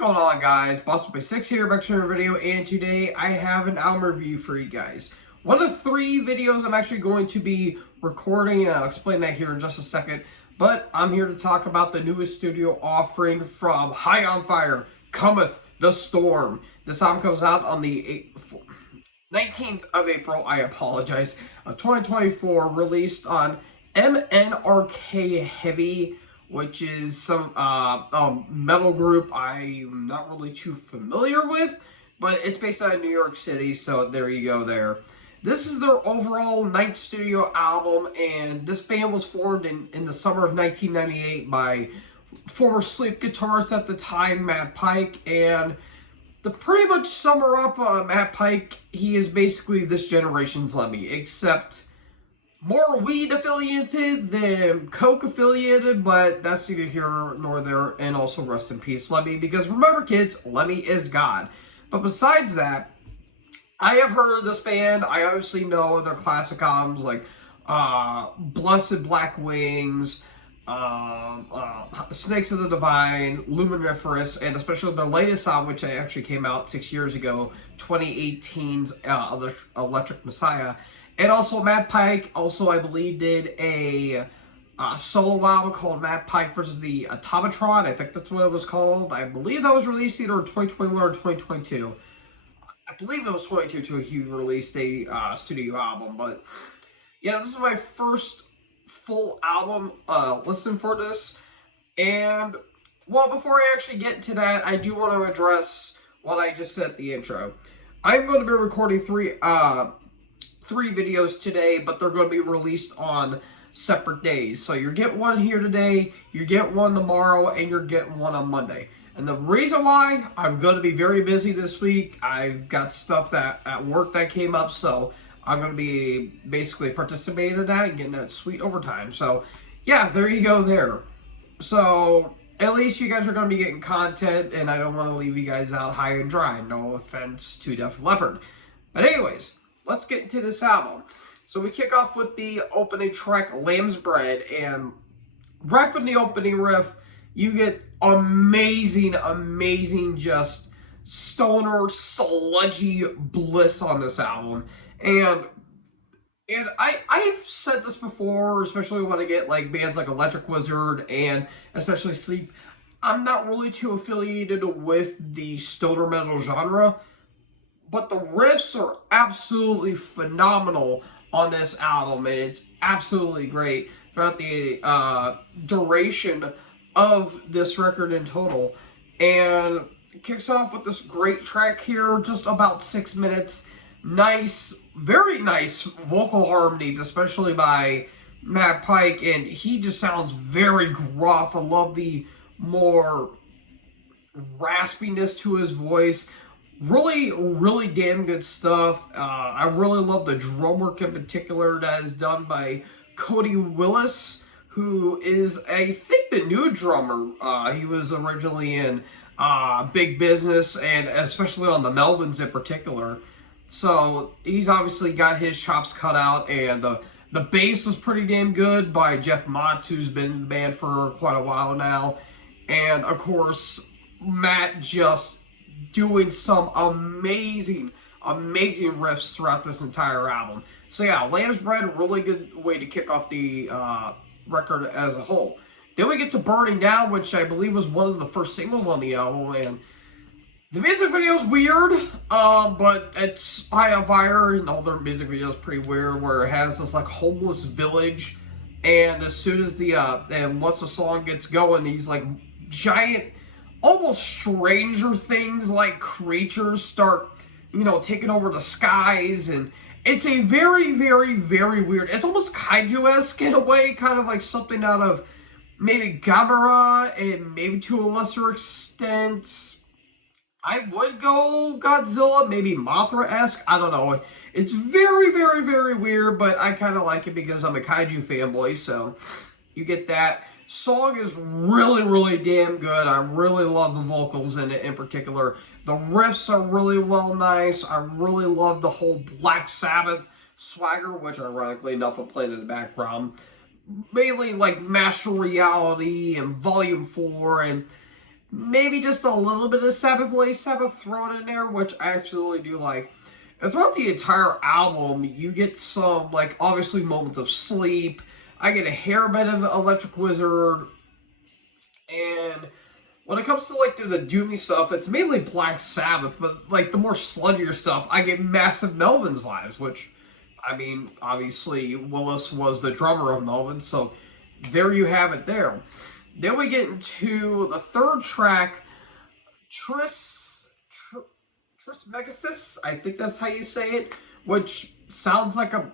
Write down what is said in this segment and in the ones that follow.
going on, guys? Boss6 here, back to another video, and today I have an album review for you guys. One of 3 videos I'm actually going to be recording, and I'll explain that here in just a second. But I'm here to talk about the newest studio offering from High on Fire, Cometh, The Storm. This album comes out on the 19th of April, I apologize, of 2024, released on MNRK Heavy, which is some metal group I'm not really too familiar with, but it's based out of New York City, so there you go there. This is their overall 9th studio album, and this band was formed in the summer of 1998 by former Sleep guitarist at the time, Matt Pike, and to pretty much sum up Matt Pike, he is basically this generation's Lemmy, except more weed affiliated than coke affiliated, but that's neither here nor there, and also rest in peace, Lemmy, because remember, kids, Lemmy is God. But besides that, I have heard of this band. I obviously know their classic albums like Blessed Black Wings, Snakes of the Divine, Luminiferous, and especially their latest album, which actually came out 6 years ago, 2018's Electric Messiah. And also Matt Pike, I believe, did a solo album called Matt Pike versus the Automatron. I think that's what it was called. I believe that was released either in 2021 or 2022. I believe it was 22 he released a studio album. But yeah, this is my first full album listen for this. And, well, before I actually get into that, I do want to address what I just said at the intro. I'm going to be recording three videos today, but they're going to be released on separate days. So you're getting one here today, you get one tomorrow, and you're getting one on Monday. And the reason why, I'm going to be very busy this week. I've got stuff that at work that came up, so I'm going to be basically participating in that and getting that sweet overtime. So yeah, there you go there. So at least you guys are going to be getting content, and I don't want to leave you guys out high and dry. No offense to Def Leppard. But anyways, let's get into this album. So we kick off with the opening track, Lamb's Bread, and right from the opening riff, you get amazing, just stoner, sludgy bliss on this album. And I've said this before, especially when I get like bands like Electric Wizard and especially Sleep, I'm not really too affiliated with the stoner metal genre, but the riffs are absolutely phenomenal on this album, and it's absolutely great throughout the duration of this record in total. And it kicks off with this great track here, just about 6 minutes. Nice, very nice vocal harmonies, especially by Matt Pike, and he just sounds very gruff. I love the more raspiness to his voice. Really damn good stuff. I really love the drum work in particular that is done by Cody Willis, who is, I think, the new drummer. He was originally in Big Business, and especially on the Melvins in particular. So he's obviously got his chops cut out, and the bass is pretty damn good by Jeff Motz, who's been in the band for quite a while now. And of course, Matt just doing some amazing riffs throughout this entire album. So yeah, Lamb's Bread, really good way to kick off the record as a whole. Then we get to Burning Down, which I believe was one of the first singles on the album, and the music video is weird, but it's High on Fire, and all their music videos pretty weird, where it has this like homeless village, and as soon as and once the song gets going, these like giant, almost Stranger Things like creatures start, taking over the skies, and it's a very weird, it's almost kaiju-esque in a way, kind of like something out of maybe Gamera, and maybe to a lesser extent, I would go Godzilla, maybe Mothra-esque, I don't know. It's very weird, but I kind of like it because I'm a kaiju fanboy, so you get that. Song is really damn good. I really love the vocals in it in particular. The riffs are really nice. I really love the whole Black Sabbath swagger, which ironically enough will play in the background. Mainly like Master Reality and Volume 4, and maybe just a little bit of Sabbath, Blaze Sabbath thrown in there, which I absolutely do like. And throughout the entire album, you get some, like, obviously moments of sleep. I get a hair bit of Electric Wizard. And when it comes to, like, the doomy stuff, it's mainly Black Sabbath. But, like, the more sludgier stuff, I get massive Melvin's vibes, which, I mean, obviously, Willis was the drummer of Melvin, so there you have it there. Then we get into the third track, Trismegistus, I think that's how you say it, which sounds like a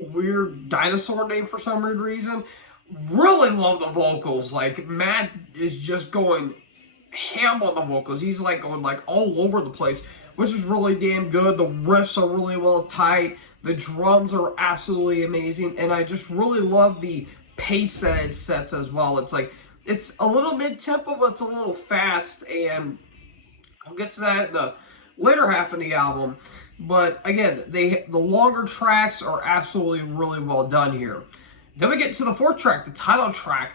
weird dinosaur name for some weird reason. Really love the vocals. Like, Matt is just going ham on the vocals. He's like going like all over the place, which is really damn good. The riffs are really well tight. The drums are absolutely amazing, and I just really love the pace that it sets as well. It's like, it's a little mid-tempo, but it's a little fast, and I'll get to that in the later half of the album. But again, the longer tracks are absolutely really well done here. Then we get to the fourth track, the title track.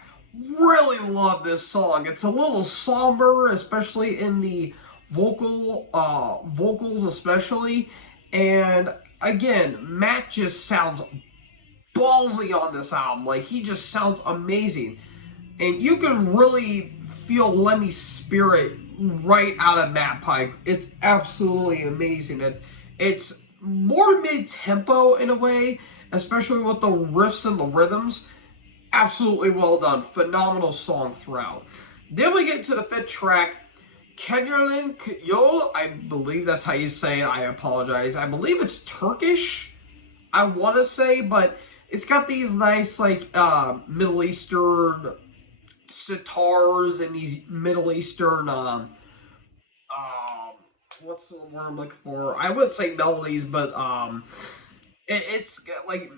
Really love this song. It's a little somber, especially in the vocals especially. And again, Matt just sounds ballsy on this album. Like, he just sounds amazing. And you can really feel Lemmy's spirit right out of Matt Pike. It's absolutely amazing. It's more mid-tempo in a way, especially with the riffs and the rhythms. Absolutely well done. Phenomenal song throughout. Then we get to the fifth track, Kenyerlin Yol. I believe that's how you say it. I apologize. I believe it's Turkish, I want to say, but it's got these nice, like, Middle Eastern sitars and these Middle Eastern, what's the word I'm looking for? I would say melodies, but, it's got, like,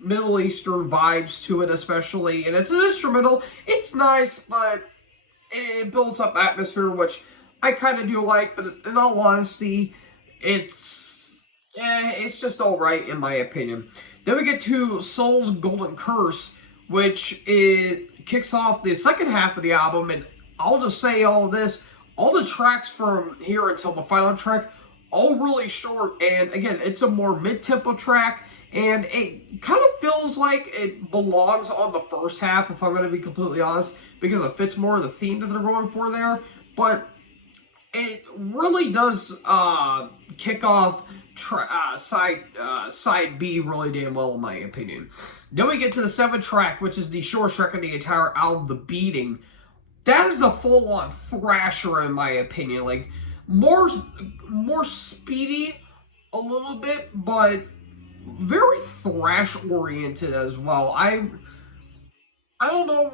Middle Eastern vibes to it, especially, and it's an instrumental. It's nice, but it builds up atmosphere, which I kind of do like, but in all honesty, it's just alright, in my opinion. Then we get to Soul's Golden Curse, which it kicks off the second half of the album, and I'll just say all this, all the tracks from here until the final track, all really short, and again, it's a more mid-tempo track, and it kind of feels like it belongs on the first half, if I'm going to be completely honest, because it fits more of the theme that they're going for there, but it really does kick off side B really damn well, in my opinion. Then we get to the seventh track, which is the shortest track of the entire album, The Beating. That is a full-on thrasher, in my opinion. Like, more speedy a little bit, but very thrash-oriented as well. I don't know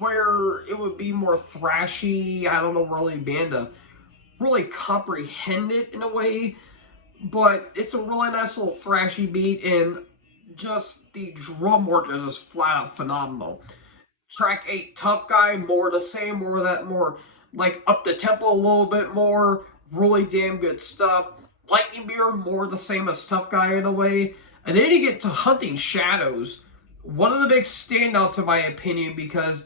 where it would be more thrashy. I don't know really band to really comprehend it in a way, but it's a really nice little thrashy beat, and just the drum work is just flat out phenomenal. Track 8, Tough Guy, more the same, more of that, more like up the tempo a little bit more, really damn good stuff. Lightning Beard, more the same as Tough Guy in a way. And then you get to Hunting Shadows, one of the big standouts in my opinion, because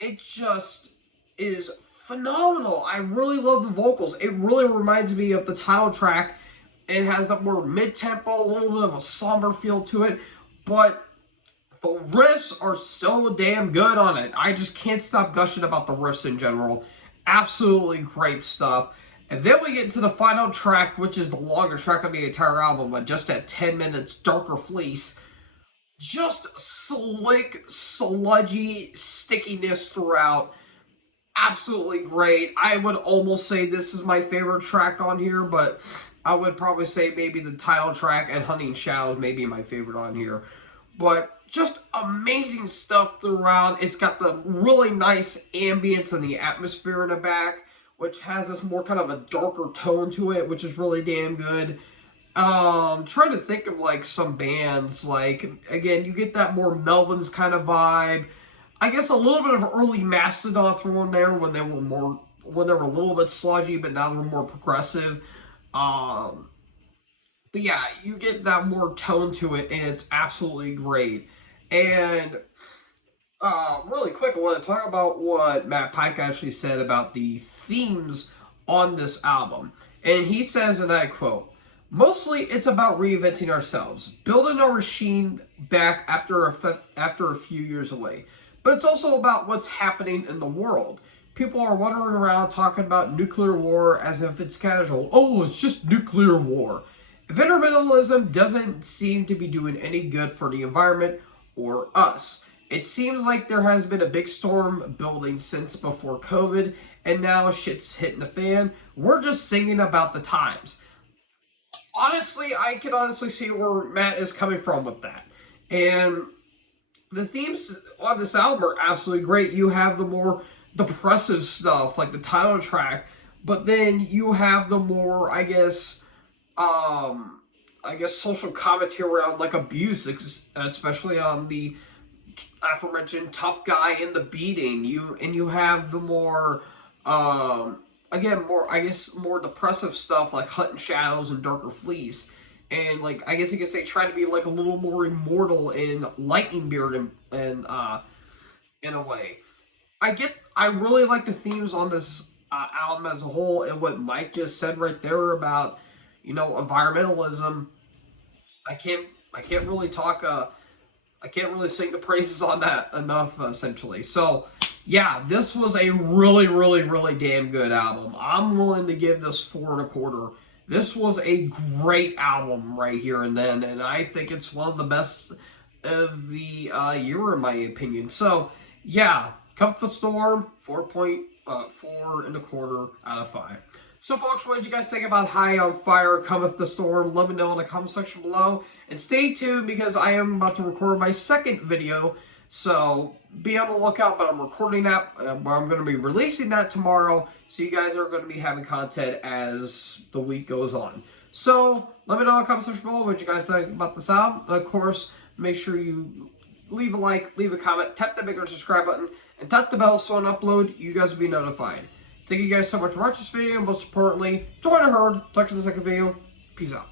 it just is phenomenal. I really love the vocals. It really reminds me of the title track. It has that more mid-tempo, a little bit of a somber feel to it, but the riffs are so damn good on it. I just can't stop gushing about the riffs in general. Absolutely great stuff. And then we get to the final track, which is the longest track of the entire album, but just at 10 minutes, Darker Fleece. Just slick, sludgy stickiness throughout. Absolutely great. I would almost say this is my favorite track on here, but I would probably say maybe the title track and Hunting Shadows may be my favorite on here. But just amazing stuff throughout. It's got the really nice ambience and the atmosphere in the back, which has this more kind of a darker tone to it, which is really damn good. Trying to think of like some bands, like, again, you get that more Melvin's kind of vibe. I guess a little bit of early Mastodon thrown there when they were a little bit sludgy, but now they're more progressive. But yeah, you get that more tone to it, and it's absolutely great. And Really quick, I want to talk about what Matt Pike actually said about the themes on this album. And he says, and I quote, "Mostly it's about reinventing ourselves, building our machine back after a few years away. But it's also about what's happening in the world. People are wandering around talking about nuclear war as if it's casual. Oh, it's just nuclear war. Environmentalism doesn't seem to be doing any good for the environment or us. It seems like there has been a big storm building since before COVID, and now shit's hitting the fan. We're just singing about the times." Honestly, I can honestly see where Matt is coming from with that. And the themes on this album are absolutely great. You have the more depressive stuff, like the title track, but then you have the more, social commentary around like abuse, especially on the aforementioned tough guy in the beating. You have the more more depressive stuff like Hunting Shadows and Darker Fleece. And like I guess you could say try to be like a little more immortal in Lightning Beard and in a way. I really like the themes on this album as a whole, and what Mike just said right there about, environmentalism. I can't I can't really talk I can't really sing the praises on that enough, essentially. So, yeah, this was a really, really, really damn good album. I'm willing to give this 4.25. This was a great album right here and then, and I think it's one of the best of the year, in my opinion. So, yeah, Cometh the Storm, 4.25 out of 5. So, folks, what did you guys think about High on Fire, Cometh the Storm? Let me know in the comment section below. And stay tuned because I am about to record my second video. So, be on the lookout, but I'm recording that. I'm going to be releasing that tomorrow. So, you guys are going to be having content as the week goes on. So, let me know in the comment section below what you guys think about this album. And, of course, make sure you leave a like, leave a comment, tap the bigger subscribe button, and tap the bell so when I upload, you guys will be notified. Thank you guys so much for watching this video, and most importantly, join the herd. Talk to you in the second video. Peace out.